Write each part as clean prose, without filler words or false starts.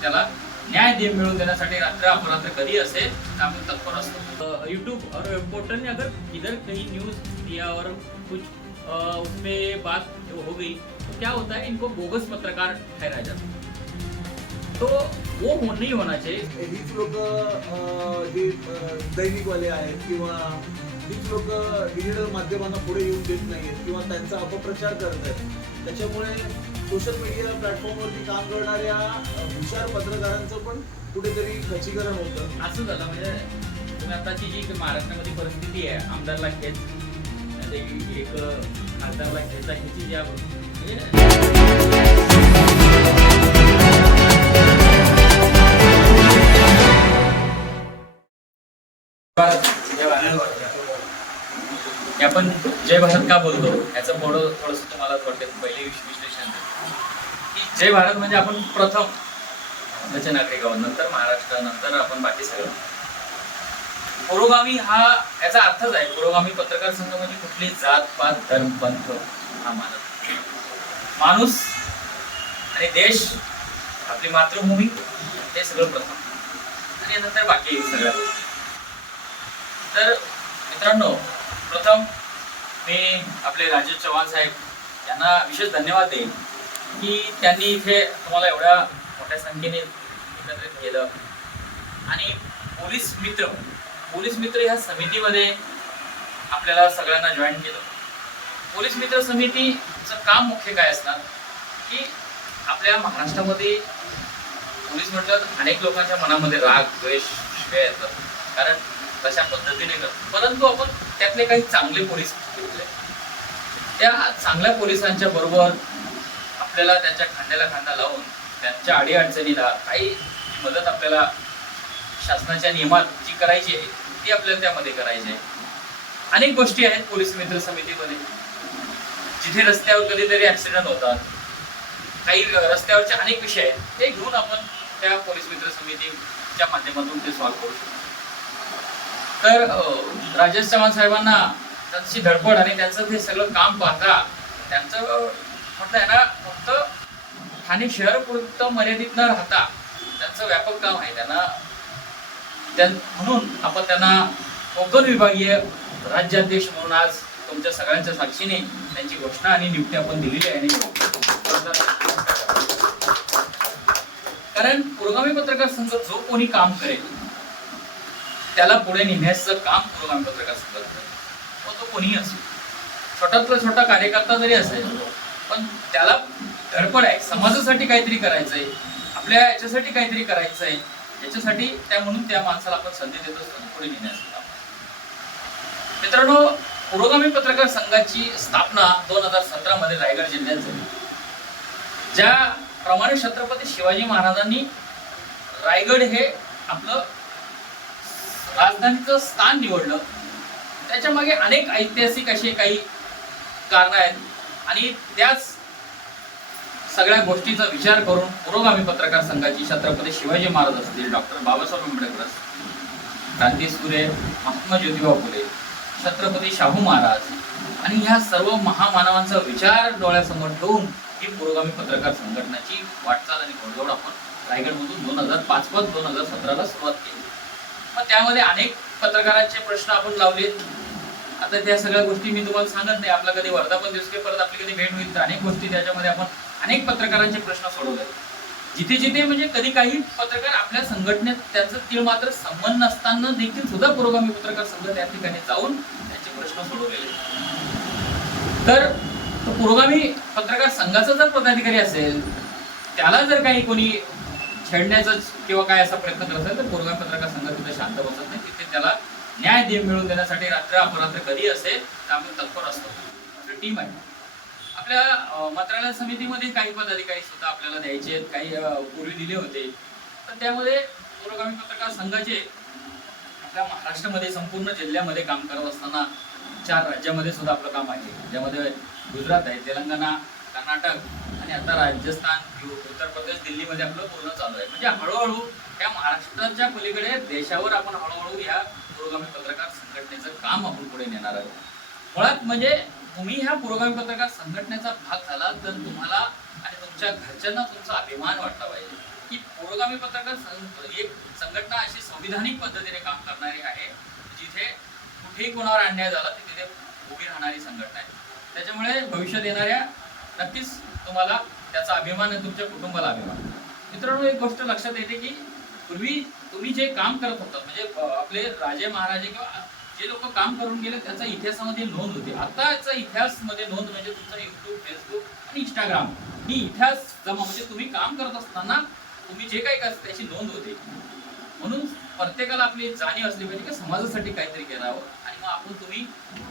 त्याला न्याय मिळवून देण्यासाठी रात्र अपरात्र कधी असेल तर आम्ही तत्पर असतो। यूट्यूब और पोर्टल ने अगर इधर कहीं न्यूज दिया और कुछ उसमें बात हो गई तो क्या होता है, इनको बोगस पत्रकार ठहराया जाता है। तो वो नहीं होना चाहिए। हीच लोक जे दैनिकवाले आहेत किंवा हीच लोक डिजिटल माध्यमांना पुढे येऊन देत नाहीत किंवा त्यांचा अपप्रचार करत आहेत। त्याच्यामुळे सोशल मीडिया प्लॅटफॉर्मवरती काम करणाऱ्या हुशार पत्रकारांचं पण कुठेतरी खच्चीकरण होतं। असं झालं म्हणजे तुम्ही आताची जी महाराष्ट्रामध्ये परिस्थिती आहे, आमदारला खेच एक खासदारला खेच आहे, ह्याची ज्या आपण जय भारत का बोलतो याचं थोडंसं तुम्हाला थोडक्यात पहिले विश्लेषण की जय भारत म्हणजे आपण प्रथम भारताच्या नागरिकांवर, नंतर महाराष्ट्र, नंतर आपण बाकी सगळं। पुरोगामी हा याचा अर्थच आहे, पुरोगामी पत्रकार संघ म्हणजे कुठली जात पात धर्म पंथ हा मानत माणूस आणि देश, आपली मातृभूमी हे सगळं प्रथम आणि नंतर बाकी सगळ्या गोष्टी। तर मित्रांनो, प्रथम मी आपले राजेश चव्हाण साहेब यांना विशेष धन्यवाद देईन की त्यांनी इथे तुम्हाला एवढ्या मोठ्या संख्येने एकत्रित केलं आणि पोलीस मित्र ह्या समितीमध्ये आपल्याला सगळ्यांना जॉईन केलं। पोलीस मित्र समितीचं काम मुख्य काय असणार की आपल्या महाराष्ट्रामध्ये पोलीस म्हटलं तर अनेक लोकांच्या मनामध्ये राग द्वेष शिवाय येतात, कारण तशा पद्धतीने करतो, परंतु आपण त्यातले काही चांगले पोलीस घेतले, त्या चांगल्या पोलिसांच्या बरोबर आपल्याला त्यांच्या खांद्याला खांदा लावून त्यांच्या अडीअडचणीला काही मदत आपल्याला शासनाच्या नियमात जी करायची आहे ती आपल्याला त्यामध्ये करायची आहे। अनेक गोष्टी आहेत पोलीस मित्र समितीमध्ये, जिथे रस्त्यावर कधीतरी ऍक्सिडेंट होतात, काही रस्त्यावरचे अनेक विषय आहेत, ते घेऊन आपण त्या पोलीस मित्र समितीच्या माध्यमातून ते सॉल्व्ह करू शकतो। तर राजेश चव्हाण साहेबांना त्यांची धडपड आणि त्यांचं ते सगळं काम पाहता त्यांचं म्हटलं आहे ना, फक्त ठाणे शहर पुरतं मर्यादित न राहता त्यांचं व्यापक काम आहे। म्हणून आपण त्यांना कोकण विभागीय राज्याध्यक्ष म्हणून आज तुमच्या सगळ्यांच्या साक्षीने त्यांची घोषणा आणि नियुक्ती आपण दिलेली आहे। कारण पुरोगामी पत्रकार संघ जो कोणी काम करेल त्याला पुढे नेण्याचं काम पुरोगामी पत्रकार संघ करेल, तो कोणीही असो, छोटातला छोटा कार्यकर्ता जरी असेल, पण त्याला धडपड आहे, समाजासाठी काहीतरी करायचंय, आपल्या याच्यासाठी काहीतरी करायचंय, याच्यासाठी म्हणून त्या माणसाला आपण संधी देत असतो पुढे नेण्याचं काम। मित्रांनो, पुरोगामी पत्रकार संघाची स्थापना 2017 मध्ये रायगड जिल्ह्यात झाली। ज्याप्रमाणे छत्रपती शिवाजी महाराजांनी रायगड हे आपलं राजधानीचं स्थान निवडलं, त्याच्या मागे अनेक ऐतिहासिक असे काही कारण आहेत आणि त्याच सगळ्या गोष्टीचा विचार करून पुरोगामी पत्रकार संघाची छत्रपती शिवाजी महाराज असतील, डॉक्टर बाबासाहेब आंबेडकर असतील, क्रांतीसूर्य महात्मा ज्योतिबा फुले, छत्रपती शाहू महाराज आणि ह्या सर्व महामानवांचा विचार डोळ्यासमोर ठेवून ही पुरोगामी पत्रकार संघटनाची वाटचाल आणि घोडदौड आपण रायगडमधून 2005-2017ला सुरुवात केली। मग त्यामध्ये अनेक पत्रकारांचे प्रश्न आपण लावलेत। आता त्या सगळ्या गोष्टी मी तुम्हाला सांगत नाही, आपला कधी वर्धापन दिवस की परत आपली कधी भेट होईल तर अनेक गोष्टी त्याच्यामध्ये आपण अनेक पत्रकारांचे प्रश्न सोडवले। जिथे जिथे म्हणजे कधी काही पत्रकार आपल्या संघटनेत त्यांचं तीळ मात्र संबंध नसताना देखील सुद्धा पुरोगामी पत्रकार संघ त्या ठिकाणी जाऊन त्यांचे प्रश्न सोडवलेले। तर पुरोगामी पत्रकार संघाचा जर पदाधिकारी असेल, त्याला जर काही कोणी छेडण्याचा किंवा काय असा प्रयत्न करत असेल तर पुरोगामी पत्रकार संघ तिथे शांत बसत नाही, तिथे त्याला न्याय मिळवून देण्यासाठी रात्र अपरात्र कधी असेल तर आम्ही तत्पर असतो। आपली टीम आहे। आपल्या मंत्रालय समितीमध्ये काही पदाधिकारी सुद्धा आपल्याला द्यायचे आहेत, काही पूर्वी दिले होते, तर त्यामध्ये पुरोगामी पत्रकार संघाचे आपल्या महाराष्ट्रामध्ये संपूर्ण जिल्ह्यामध्ये काम करत असताना 4 राज्यामध्ये सुद्धा आपलं काम आहे, ज्यामध्ये गुजरात आहे, तेलंगणा, कर्नाटक आणि आता राजस्थान, उत्तर प्रदेश, दिल्लीमध्ये आपलं पूर्ण चालू आहे। म्हणजे हळूहळू या महाराष्ट्राच्या पलीकडे देशावर आपण हळूहळू या पुरोगामी पत्रकार संघटनेचं काम आपण पुढे नेणार आहोत। मुळात म्हणजे तुम्ही ह्या पुरोगामी पत्रकार संघटनेचा भाग झाला तर तुम्हाला आणि तुमच्या घरच्यांना तुमचा अभिमान वाटला पाहिजे की पुरोगामी पत्रकार एक संघटना अशी संविधानिक पद्धतीने काम करणारी आहे, जिथे कुठेही कोणावर अन्याय झाला तर तिथे उभी राहणारी संघटना आहे. त्याच्यामुळे भविष्यात येणाऱ्या नक्कीच तुम्हाला त्याचा अभिमान आहे, तुमच्या कुटुंबाला अभिमान. मित्रांनो, एक गोष्ट लक्षात येते की पूर्वी तुम्ही जे काम करत होता म्हणजे आपले राजे महाराजे किंवा जे लोक काम करून गेले त्याचा इतिहासामध्ये नोंद होती. आताचा इतिहासमध्ये नोंद म्हणजे तुमचा युट्यूब, फेसबुक आणि इंस्टाग्राम ही इतिहास जमा म्हणजे तुम्ही काम करत असताना तुम्ही जे काही करता त्याची नोंद होते. म्हणून प्रत्येकाला आपली एक जाणीव असली पाहिजे की समाजासाठी काहीतरी करावं आणि मग आपण तुम्ही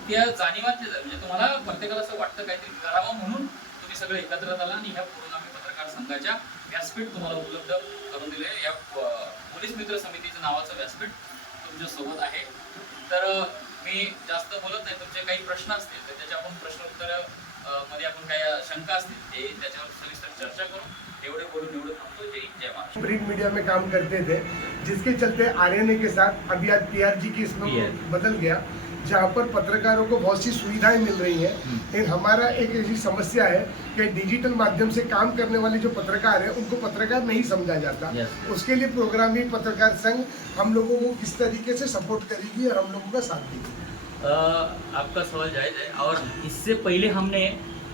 त्या जाणीवातले म्हणजे तुम्हाला प्रत्येकाला असं वाटतं काहीतरी करावं म्हणून तुम्ही सगळे एकत्र आला आणि ह्या पुरोगामी पत्रकार संघाच्या व्यासपीठ तुम्हाला उपलब्ध करून दिले. या पोलीस मित्र समितीचं नावाचं व्यासपीठ तुमच्या सोबत आहे. तर मी जास्त बोलत नाही, तुमचे काही प्रश्न असतील तर त्याच्या आपण प्रश्न उत्तर मध्ये आपण काही शंका असतील ते त्याच्यावर सविस्तर चर्चा करू. एवढे बोलून एवढं थांबतो. जय हिंद, जय महाराष्ट्र. प्रिंट मीडिया में काम करते थे, जिसके चलते आरएनए के साथ अभी आज पीआरजी की इसमें बदल गया, जहाँ पर पत्रकारों को बहुत सी सुविधाएं मिल रही हैं. लेकिन हमारा एक ऐसी समस्या है कि डिजिटल माध्यम से काम करने वाले जो पत्रकार हैं उनको पत्रकार नहीं समझा जाता. उसके लिए प्रोग्रामी पत्रकार संघ हम लोगों को किस तरीके से सपोर्ट करेगी और हम लोगों का साथ देगी. आपका सवाल जायज़ है. और इससे पहले हमने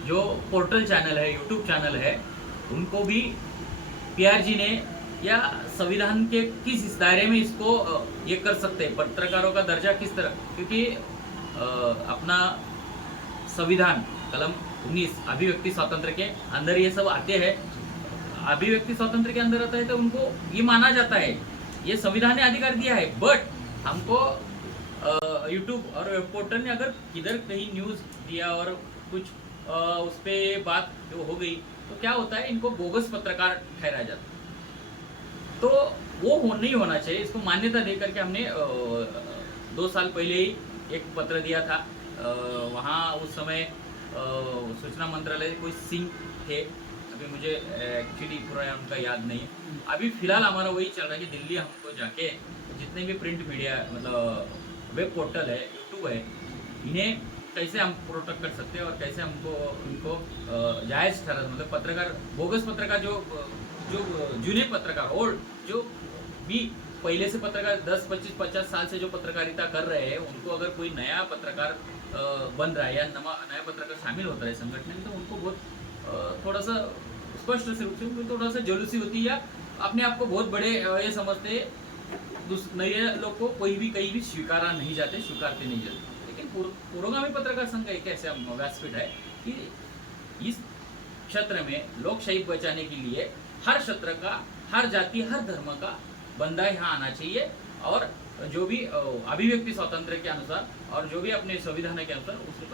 जो पोर्टल चैनल है, यूट्यूब चैनल है, उनको भी पीआरजी ने या संविधान के किस इस दायरे में इसको ये कर सकते हैं, पत्रकारों का दर्जा किस तरह, क्योंकि अपना संविधान कलम 19 अभिव्यक्ति स्वातंत्र्य के अंदर ये सब आते हैं. अभिव्यक्ति स्वातंत्र्य के अंदर आता है तो उनको ये माना जाता है, ये संविधान ने अधिकार दिया है. बट हमको यूट्यूब और वेब पोर्टल ने अगर किधर कहीं न्यूज़ दिया और कुछ उस पर बात जो हो गई तो क्या होता है, इनको बोगस पत्रकार ठहराया जाता है. तो वो नहीं होना चाहिए. इसको मान्यता दे करके हमने 2 साल पहले ही एक पत्र दिया था. वहाँ उस समय सूचना मंत्रालय कोई सिंह थे, अभी मुझे एक्चुअली पूरा उनका याद नहीं है. अभी फिलहाल हमारा वही चल रहा है कि दिल्ली हमको जाके जितने भी प्रिंट मीडिया मतलब वेब पोर्टल है, यूट्यूब है, इन्हें कैसे हम प्रोटेक्ट कर सकते हैं और कैसे हमको उनको जायज़ ठहरा, मतलब पत्रकार बोगस पत्रकार जो जूने पत्रकार ओल्ड जो भी पहले से पत्रकार 10, 25, 50 साल से जो पत्रकारिता कर रहे हैं, उनको अगर कोई नया पत्रकार बन रहा है या नया पत्रकार शामिल होता है संगठन में, तो उनको बहुत थोड़ा सा स्पष्ट रूप से उनको थोड़ा सा जलूसी होती है या अपने आप को बहुत बड़े ये समझते, नए लोग को कोई भी कहीं भी स्वीकारते नहीं जाते. लेकिन पुरोगामी पत्रकार संघ एक ऐसा व्यासपीठ है कि इस क्षेत्र में लोकशाही बचाने के लिए हर क्षेत्र का, हर जाति, हर धर्म का बंदा यहाँ आना चाहिए और जो भी अभिव्यक्ति स्वातंत्र्य के अनुसार और जो भी अपने संविधान के अनुसार उसको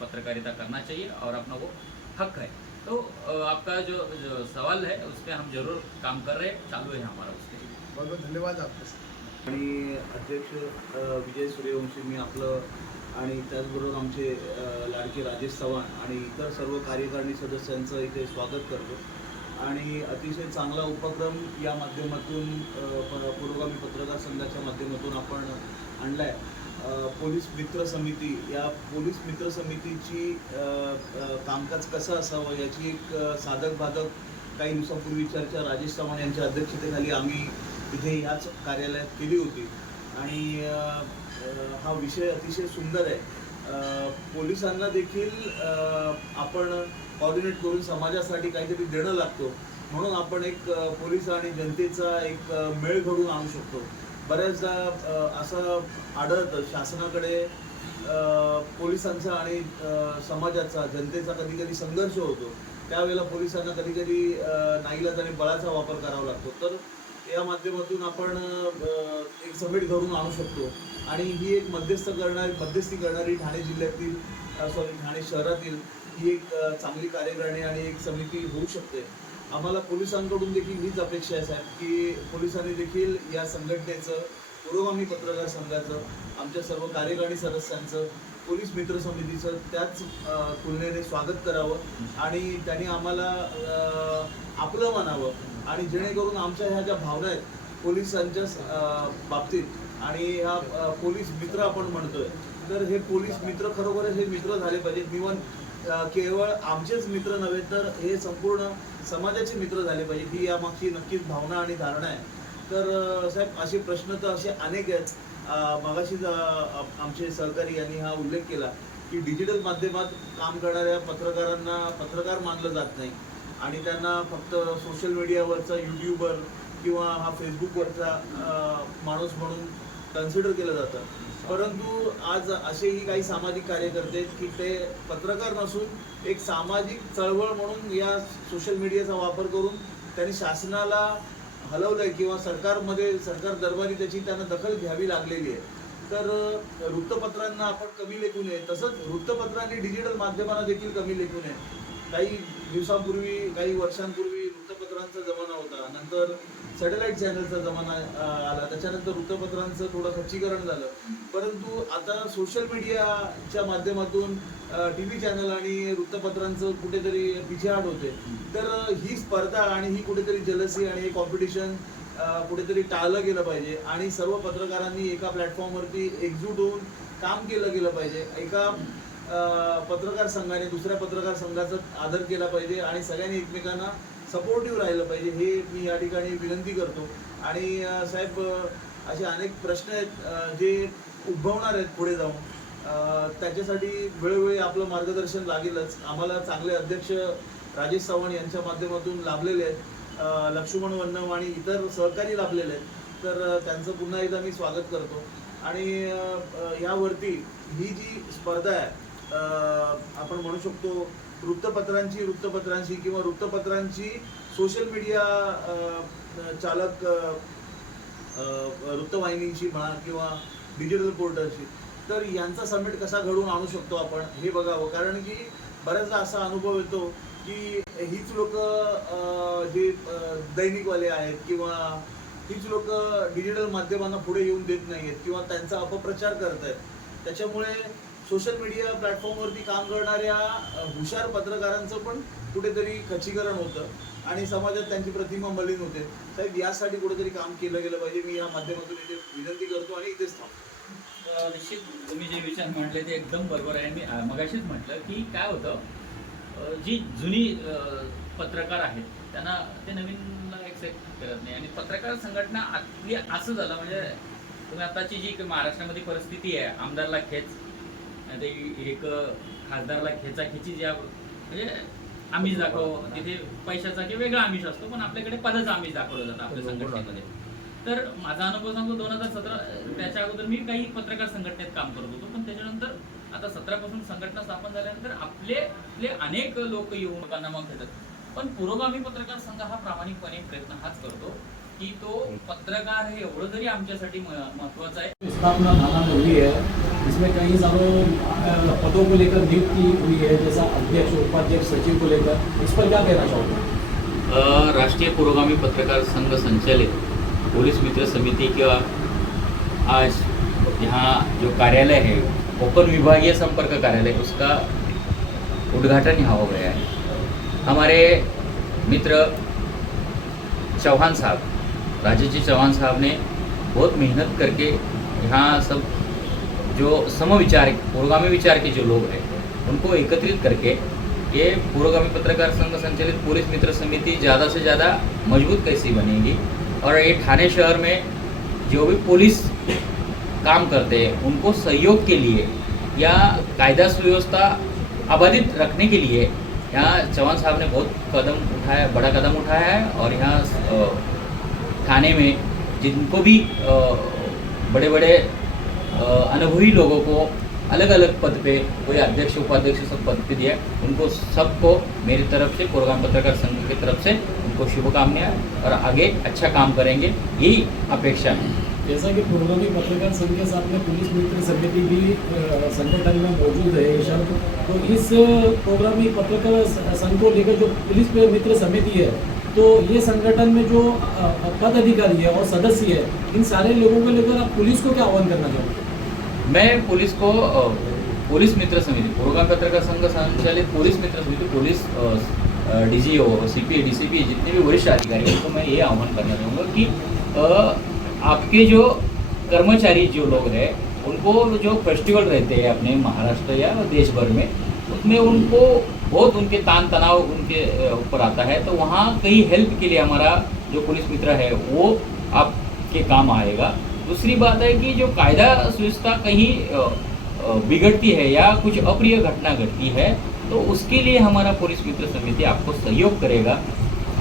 पत्रकारिता करना चाहिए और अपना वो हक है. तो आपका जो सवाल है उस पर हम जरूर काम कर रहे हैं, चालू है हमारा उस पर. बहुत बहुत धन्यवाद आपका. आणि अध्यक्ष विजय सूर्यवंशी, मी आपलं आणि त्याचबरोबर आमचे लाडके राजेश चव्हाण आणि इतर सर्व कार्यकारिणी सदस्यांचं इथे स्वागत करतो. आणि अतिशय चांगला उपक्रम या माध्यमातून पुरोगामी पत्रकार संघाच्या माध्यमातून आपण आणला आहे. पोलीस मित्र समिती, या पोलीस मित्र समितीची कामकाज कसं असावं याची एक साधक बाधक काही दिवसांपूर्वी चर्चा राजेश चव्हाण यांच्या अध्यक्षतेखाली आम्ही इथे ह्याच कार्यालयात केली होती. आणि हा विषय अतिशय सुंदर आहे. पोलिसांना देखील आपण कोऑर्डिनेट करून समाजासाठी काहीतरी देणं लागतो, म्हणून आपण एक पोलीस आणि जनतेचा एक मेळ घडवून आणू शकतो. बऱ्याचदा असं आढळतं शासनाकडे पोलिसांचा आणि समाजाचा, जनतेचा कधी कधी संघर्ष होतो. त्यावेळेला पोलिसांना कधी कधी नाईलाजाने बळाचा वापर करावा लागतो. तर या माध्यमातून आपण एक समेट घडवून आणू शकतो. आणि ही एक मध्यस्थी करणारी ठाणे जिल्ह्यातील ठाणे शहरातील ही एक चांगली कार्यकारिणी आणि एक समिती होऊ शकते. आम्हाला पोलिसांकडून देखील हीच अपेक्षा आहे साहेब की पोलिसांनी देखील या संघटनेचं, पुरोगामी पत्रकार संघाचं, आमच्या सर्व कार्यकारिणी सदस्यांचं, पोलीस मित्र समितीचं त्याच तुलनेने स्वागत करावं आणि त्यांनी आम्हाला आपलं म्हणावं आणि जेणेकरून आमच्या ह्या ज्या भावना आहेत पोलिसांच्या बाबतीत आणि ह्या पोलीस मित्र आपण म्हणतोय, तर हे पोलीस मित्र खरोखरच हे मित्र झाले पाहिजेत. इव्हन केवळ आमचेच मित्र नव्हे तर हे संपूर्ण समाजाचे मित्र झाले पाहिजे, ही यामागची नक्कीच भावना आणि धारणा आहे. तर साहेब असे प्रश्न तर असे अनेक आहेत. मगाशीच आमचे सहकारी यांनी हा उल्लेख केला की डिजिटल माध्यमात काम करणाऱ्या पत्रकारांना पत्रकार मानलं जात नाही आणि त्यांना फक्त सोशल मीडियावरचा यूट्यूबर किंवा हा फेसबुकवरचा माणूस म्हणून कन्सिडर केलं जातं. परंतु आज असेही काही सामाजिक कार्यकर्ते की ते पत्रकार नसून एक सामाजिक चळवळ म्हणून या सोशल मीडियाचा वापर करून त्यांनी शासनाला हलवलंय किंवा सरकार दरबारी त्याची त्यांना दखल घ्यावी लागलेली आहे. तर वृत्तपत्रांना आपण कमी लेखू नये, तसंच वृत्तपत्रांनी डिजिटल माध्यमांना देखील कमी लेखू नये. काही दिवसांपूर्वी काही वर्षांपूर्वी वृत्तपत्रांचा जमाना होता, नंतर सॅटेलाईट चॅनलचा जमाना आला, त्याच्यानंतर वृत्तपत्रांचं थोडं खच्चीकरण झालं. परंतु आता सोशल मीडियाच्या माध्यमातून TV चॅनल आणि वृत्तपत्रांचं कुठेतरी पिछेहाट होते. तर ही स्पर्धा आणि ही कुठेतरी जलसी आणि हे कॉम्पिटिशन कुठेतरी टाळलं गेलं पाहिजे आणि सर्व पत्रकारांनी एका प्लॅटफॉर्मवरती एकजूट होऊन काम केलं गेलं पाहिजे. एका पत्रकार संघाने दुसऱ्या पत्रकार संघाचा आदर केला पाहिजे आणि सगळ्यांनी एकमेकांना सपोर्टिव्ह राहिलं पाहिजे, हे मी या ठिकाणी विनंती करतो. आणि साहेब असे अनेक प्रश्न आहेत जे उद्भवणार आहेत पुढे जाऊन, त्याच्यासाठी वेळोवेळी आपलं मार्गदर्शन लागेलच. आम्हाला चांगले अध्यक्ष राजेश चव्हाण यांच्या माध्यमातून लाभलेले आहेत, लक्ष्मण वन्नम आणि इतर सहकारी लाभलेले आहेत. तर त्यांचं पुन्हा एकदा मी स्वागत करतो. आणि यावरती ही जी स्पर्धा आहे आपण म्हणू शकतो वृत्तपत्रांची किंवा वृत्तपत्रांची सोशल मीडिया चालक वृत्तवाहिनीची म्हणा किंवा डिजिटल पोर्टलची, तर यांचा समिट कसा घडवून आणू शकतो आपण हे बघावं. कारण की बऱ्याचदा असा अनुभव येतो की हीच लोक जे दैनिकवाले आहेत किंवा हीच लोक डिजिटल माध्यमांना पुढे येऊन देत नाही आहेत किंवा त्यांचा अपप्रचार करत आहेत. त्याच्यामुळे सोशल मीडिया प्लॅटफॉर्मवरती काम करणाऱ्या हुशार पत्रकारांचं पण कुठेतरी खच्चीकरण होतं आणि समाजात त्यांची प्रतिमा मलिन होते. साहेब यासाठी कुठेतरी काम केलं गेलं पाहिजे, मी या माध्यमातून इथे विनंती करतो आणि इथेच थांबतो. निश्चित तुम्ही जे विचार म्हटले ते एकदम बरोबर आहे. मी मगाशीच म्हटलं की काय होतं, जी जुनी पत्रकार आहेत त्यांना ते नवीनला एक्सेप्ट करत नाही आणि पत्रकार संघटना आपली असं झालं. म्हणजे तुम्ही आताची जी महाराष्ट्रामध्ये परिस्थिती आहे, आमदारला खेच, ते एक खासदारला खेचाखेची ज्या म्हणजे आमिष दाखव, तिथे पैशाचा की वेगळा आमिष असतो, पण आपल्याकडे पदाचा आमिष दाखवलं जातं आपल्या संघटनेमध्ये. तर माझा अनुभव सांगतो, 2017 त्याच्या अगोदर मी काही पत्रकार संघटनेत काम करत होतो, पण त्याच्यानंतर आता 17 पासून संघटना स्थापन झाल्यानंतर आपले अनेक लोक येऊन लोकांना मग भेटत. पण पुरोगामी पत्रकार संघ हा प्रामाणिकपणे प्रयत्न हाच करतो की तो पत्रकार हे एवढं जरी आमच्यासाठी महत्वाचं आहे. स्थापना थाना में हुई है, इसमें कई सारों पदों को लेकर नियुक्ति हुई है, जैसा अध्यक्ष, उपाध्यक्ष, सचिव को लेकर, इस पर क्या कहना चाहोगे? राष्ट्रीय पुरोगामी पत्रकार संघ संचालित पुलिस मित्र समिति का आज यहाँ जो कार्यालय है, ओपन विभागीय संपर्क कार्यालय, उसका उद्घाटन यहाँ हो गया है. हमारे मित्र चौहान साहब, राजेश जी चौहान साहब ने बहुत मेहनत करके यहाँ सब जो समविचार पुरोगामी विचार के जो लोग हैं उनको एकत्रित करके ये पुरोगामी पत्रकार संघ संचालित पुलिस मित्र समिति ज़्यादा से ज़्यादा मजबूत कैसी बनेगी और ये ठाणे शहर में जो भी पुलिस काम करते हैं उनको सहयोग के लिए या कायदा सुव्यवस्था आबादित रखने के लिए यहाँ चौहान साहब ने बहुत बड़ा कदम उठाया है. और यहाँ थाने में जिनको भी बड़े बड़े अनुभवी लोगों को अलग अलग पद पे, कोई अध्यक्ष उपाध्यक्ष सब पद पे दिया, उनको सबको मेरी तरफ से पुरोगामी पत्रकार संघ की तरफ से उनको शुभकामनाएं और आगे अच्छा काम करेंगे, यही अपेक्षा है. जैसा कि पुरोगामी पत्रकार संघ के साथ में पुलिस मित्र समिति भी संगठन में मौजूद है ये शब्द, तो इस पुरोगामी पत्रकार संघ को लेकर जो पुलिस मित्र समिति है, तो ये संगठन में जो पद अधिकारी है और सदस्य है, इन सारे लोगों को लेकर आप पुलिस को क्या आह्वान करना चाहोगे? मैं पुलिस को पुलिस मित्र समिति, पुरोगामी पत्रकार संघ संचालित पुलिस मित्र समिति, पुलिस DGO, CP, DCP, जितने भी वरिष्ठ अधिकारी हैं, उनको मैं ये आह्वान करना चाहूँगा कि आपके जो कर्मचारी जो लोग हैं उनको जो फेस्टिवल रहते हैं अपने महाराष्ट्र या देश भर में, उसमें उनको बहुत उनके तान तनाव उनके ऊपर आता है, तो वहाँ कहीं हेल्प के लिए हमारा जो पुलिस मित्र है वो आपके काम आएगा। दूसरी बात है कि जो कायदा सुव्यवस्था कहीं बिगड़ती है या कुछ अप्रिय घटना घटती है तो उसके लिए हमारा पुलिस मित्र समिति आपको सहयोग करेगा,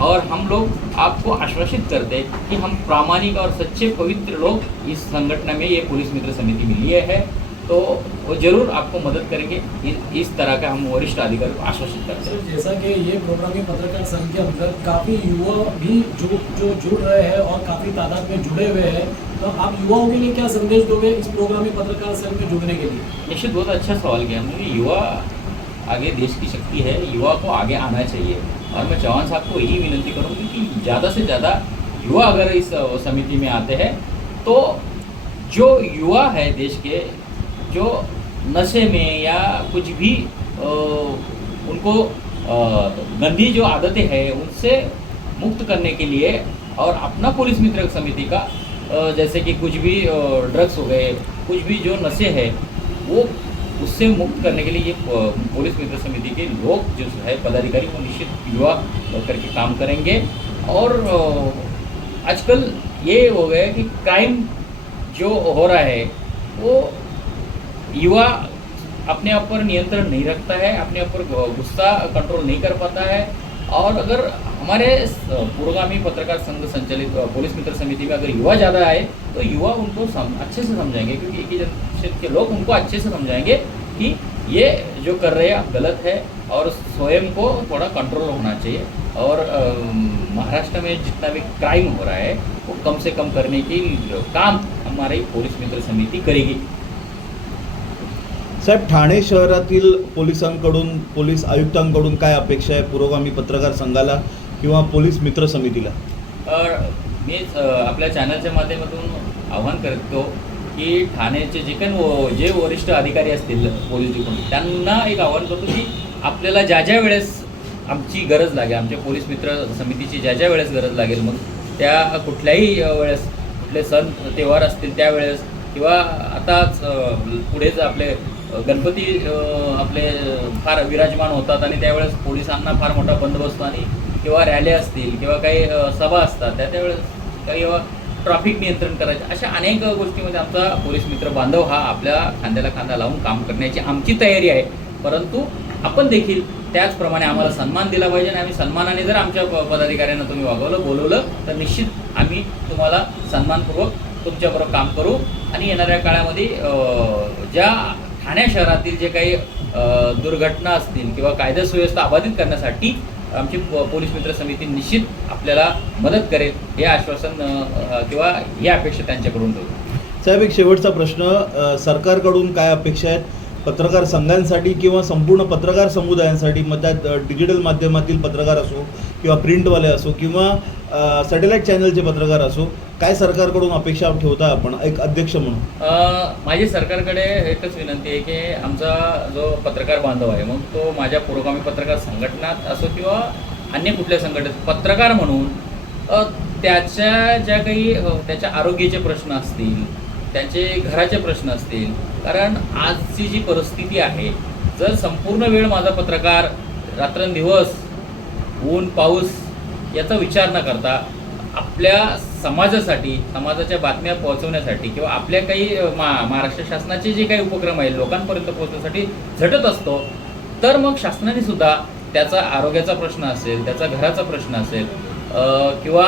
और हम लोग आपको आश्वासित करते हैं कि हम प्रामाणिक और सच्चे पवित्र लोग इस संगठन में ये पुलिस मित्र समिति में लिए हैं, तो वो जरूर आपको मदद करेंगे। इस तरह का हम वरिष्ठ अधिकारी को आश्वासित करते हैं। सर, जैसा कि ये प्रोग्रामी पत्रकार संघ के अंदर काफ़ी युवा भी जो जुड़ रहे हैं और काफ़ी तादाद में जुड़े हुए हैं, तो आप युवाओं के लिए क्या संदेश दोगे इस प्रोग्रामी पत्रकार संघ में जुड़ने के लिए? निश्चित बहुत अच्छा सवाल किया हमने। युवा आगे देश की शक्ति है, युवा को आगे आना चाहिए, और मैं चौहान साहब को यही विनती करूँगी कि ज़्यादा से ज़्यादा युवा अगर इस समिति में आते हैं तो जो युवा है देश के, जो नशे में या कुछ भी उनको गंदी जो आदतें हैं उनसे मुक्त करने के लिए, और अपना पुलिस मित्र समिति का जैसे कि कुछ भी ड्रग्स हो गए, कुछ भी जो नशे हैं वो उससे मुक्त करने के लिए ये पुलिस मित्र समिति के लोग जो है पदाधिकारी वो निश्चित युवा करके काम करेंगे। और आजकल ये हो गया कि क्राइम जो हो रहा है वो युवा अपने आप पर नियंत्रण नहीं रखता है, अपने आप पर गुस्सा कंट्रोल नहीं कर पाता है, और अगर हमारे पुरोगामी पत्रकार संघ संचालित पुलिस मित्र समिति में अगर युवा ज़्यादा आए तो युवा उनको अच्छे से समझाएंगे, क्योंकि एक ही जनशत के लोग उनको अच्छे से समझाएंगे कि ये जो कर रहे हैं आप गलत है, और स्वयं को थोड़ा कंट्रोल होना चाहिए, और महाराष्ट्र में जितना भी क्राइम हो रहा है वो कम से कम करने की काम हमारी पुलिस मित्र समिति करेगी। साहेब, ठाणे शहरातील पोलिसांकडून, पोलीस आयुक्तांकडून काय अपेक्षा आहे पुरोगामी पत्रकार संघाला किंवा पोलीस मित्र समितीला? मी आपल्या चॅनलच्या माध्यमातून आव्हान करतो की ठाण्याचे जे वरिष्ठ अधिकारी असतील पोलीस डिपार्टमेंट, त्यांना एक आव्हान करतो की आपल्याला ज्या वेळेस आमची गरज लागेल, आमच्या पोलीस मित्र समितीची ज्या वेळेस गरज लागेल, मग त्या कुठल्याही वेळेस, कुठले सण त्योहार असतील त्यावेळेस, किंवा आताच पुढेच आपले गणपती आपले फार विराजमान होतात आणि त्यावेळेस पोलिसांना फार मोठा बंदोबस्त, आणि किंवा रॅल्या असतील किंवा काही सभा असतात त्यावेळेस काही ट्रॅफिक नियंत्रण करायचं, अशा अनेक गोष्टीमध्ये आमचा पोलीस मित्र बांधव हा आपल्या खांद्याला खांदा लावून काम करण्याची आमची तयारी आहे। परंतु आपण देखील त्याचप्रमाणे आम्हाला सन्मान दिला पाहिजे, आणि आम्ही सन्मानाने जर आमच्या पदाधिकाऱ्यांना तुम्ही वागवलं, बोलवलं, तर निश्चित आम्ही तुम्हाला सन्मानपूर्वक तुमच्याबरोबर काम करू। आणि येणाऱ्या काळामध्ये ज्या ठाणे शहरातील जे काही दुर्घटना असतील किंवा कायदा सुव्यवस्था अबाधित करण्यासाठी आमची पोलीस मित्र समिती निश्चित आपल्याला मदत करेल, हे आश्वासन किंवा ही अपेक्षा त्यांच्याकडून देऊ। साहेब, एक शेवटचा प्रश्न, सरकारकडून काय अपेक्षा आहेत पत्रकार संघांसाठी किंवा संपूर्ण पत्रकार समुदायांसाठी? मग त्यात डिजिटल माध्यमातील पत्रकार असो किंवा प्रिंटवाले असो किंवा सॅटेलाईट चॅनलचे पत्रकार असो, काय सरकारकडून अपेक्षा ठेवता आपण एक अध्यक्ष म्हणून? माझी सरकारकडे एकच विनंती आहे की आमचा जो पत्रकार बांधव आहे, मग तो माझ्या पुरोगामी पत्रकार संघटनात असो किंवा अन्य कुठल्या संघटनेत पत्रकार म्हणून त्याच्या ज्या काही त्याच्या आरोग्याचे प्रश्न असतील, त्याचे घराचे प्रश्न असतील, कारण आजची जी परिस्थिती आहे, जर संपूर्ण वेळ माझा पत्रकार रात्रंदिवस ऊन पाऊस याचा विचार न करता आपल्या समाजासाठी, समाजाच्या बातम्या पोहोचवण्यासाठी किंवा आपल्या काही महाराष्ट्र शासनाचे जे काही उपक्रम आहेत लोकांपर्यंत पोहोचण्यासाठी झटत असतो, तर मग शासनाने सुद्धा त्याचा आरोग्याचा प्रश्न असेल, त्याचा घराचा प्रश्न असेल, किंवा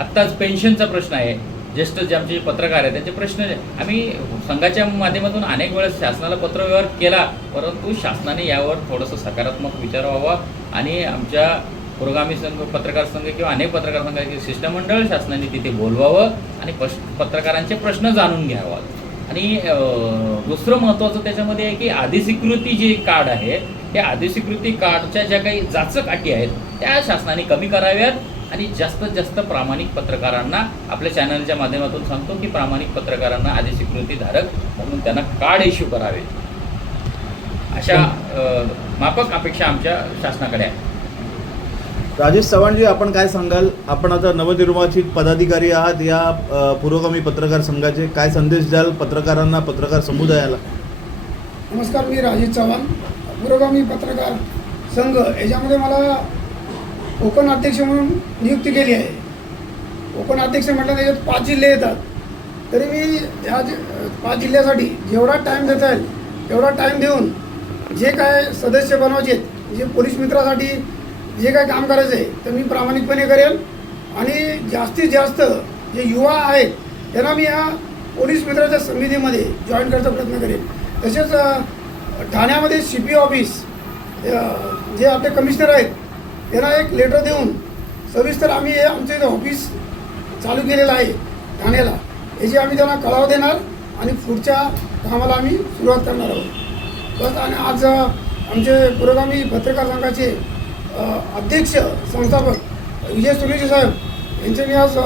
आत्ताच पेन्शनचा प्रश्न आहे, ज्येष्ठ जे आमचे पत्रकार आहेत त्यांचे प्रश्न आम्ही संघाच्या माध्यमातून अनेक वेळेस शासनाला पत्रव्यवहार केला, परंतु शासनाने यावर थोडंसं सकारात्मक विचार व्हावा आणि आमच्या पुरोगामी संघ, पत्रकार संघ किंवा अनेक पत्रकार संघाचे शिष्टमंडळ शासनाने तिथे बोलवावं आणि पत्रकारांचे प्रश्न जाणून घ्यावा। आणि दुसरं महत्त्वाचं त्याच्यामध्ये आहे की अधिस्वीकृती जी कार्ड आहे, त्या अधिस्वीकृती कार्डच्या ज्या काही जाचक अटी आहेत त्या शासनाने कमी कराव्यात, आणि जास्तीत जास्त प्रामाणिक पत्रकारांना आपल्या चॅनलच्या माध्यमातून सांगतो की प्रामाणिक पत्रकारांना अधिस्वीकृती धारक म्हणून त्यांना कार्ड इश्यू करावे, अशा माफक अपेक्षा आमच्या शासनाकडे आहे। राजेश चव्हाणजी, आपण काय सांगाल? आपण आता नवनिर्वाचित पदाधिकारी आहात या पुरोगामी पत्रकार संघाचे, काय संदेश द्याल पत्रकारांना, पत्रकार समुदायाला? नमस्कार, मी राजेश चव्हाण, पुरोगामी पत्रकार संघ याच्यामध्ये मला कोकण अध्यक्ष म्हणून नियुक्ती केली आहे. कोकण अध्यक्ष म्हटलं त्याच्यात 5 जिल्हे येतात. तरी मी ह्या 5 जिल्ह्यासाठी जेवढा टाईम देता येईल तेवढा टाईम देऊन जे काय सदस्य बनवायचे आहेत, जे पोलीस मित्रासाठी जे काय काम करायचं आहे तर मी प्रामाणिकपणे करेन. आणि जास्तीत जास्त जे युवा आहेत त्यांना मी या पोलीस मित्राच्या समितीमध्ये जॉईन करायचा प्रयत्न करेन. तसेच ठाण्यामध्ये CP ऑफिस जे आपले कमिशनर आहेत त्यांना एक लेटर देऊन सविस्तर आम्ही हे आमचं इथं ऑफिस चालू केलेलं आहे ठाण्याला, याची आम्ही त्यांना कळावा देणार आणि पुढच्या कामाला आम्ही सुरुवात करणार आहोत. बस. आणि आज आमचे पुरोगामी पत्रकार संघाचे अध्यक्ष संस्थापक विजय सुनीजी साहेब यांचे मी आज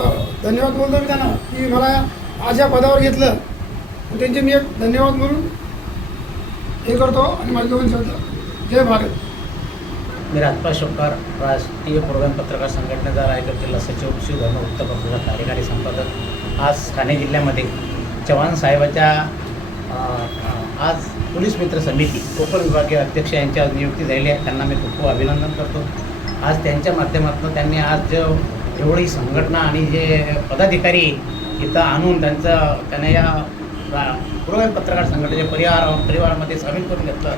धन्यवाद बोलतो मी त्यांना की मला आज या पदावर घेतलं. त्यांचे मी एक धन्यवाद म्हणून हे करतो आणि माझे दोन शब्द. जय भारत. मी राजपाल शोकर, राष्ट्रीय पुरोगामी पत्रकार संघटनेचा रायगड जिल्हा सचिव, शिवधर्म वृत्तपत्राचा कार्यकारी संपादक. आज ठाणे जिल्ह्यामध्ये चव्हाण साहेबाच्या आज पोलीस मित्र समिती कोकण विभागीय अध्यक्ष यांची आज नियुक्ती झाली आहे. त्यांना मी खूप खूप अभिनंदन करतो. आज त्यांच्या माध्यमातून त्यांनी आज एवढी संघटना आणि जे पदाधिकारी इथं आणून त्याने या पुरोगामी पत्रकार संघटनेच्या परिवारामध्ये सामील करून घेतलं.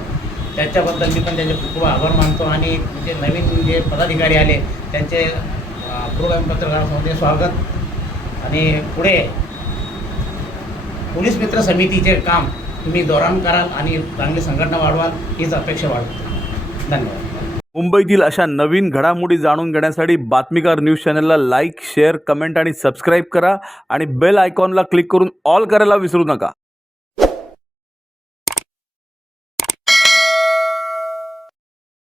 त्याच्याबद्दल मी पण त्यांचे खूप खूप आभार मानतो. आणि जे नवीन जे पदाधिकारी आले त्यांचे पुरोगामी पत्रकारांमध्ये स्वागत. आणि पुढे पोलीस मित्र समितीचे काम तुम्ही दोरान कराल आणि चांगली संघटना वाढवाल हीच अपेक्षा वाढवतो. धन्यवाद. मुंबईतील अशा नवीन घडामोडी जाणून घेण्यासाठी बातमीकार न्यूज चॅनलला लाईक, शेअर, कमेंट आणि सबस्क्राईब करा आणि बेल आयकॉनला क्लिक करून ऑल करायला विसरू नका.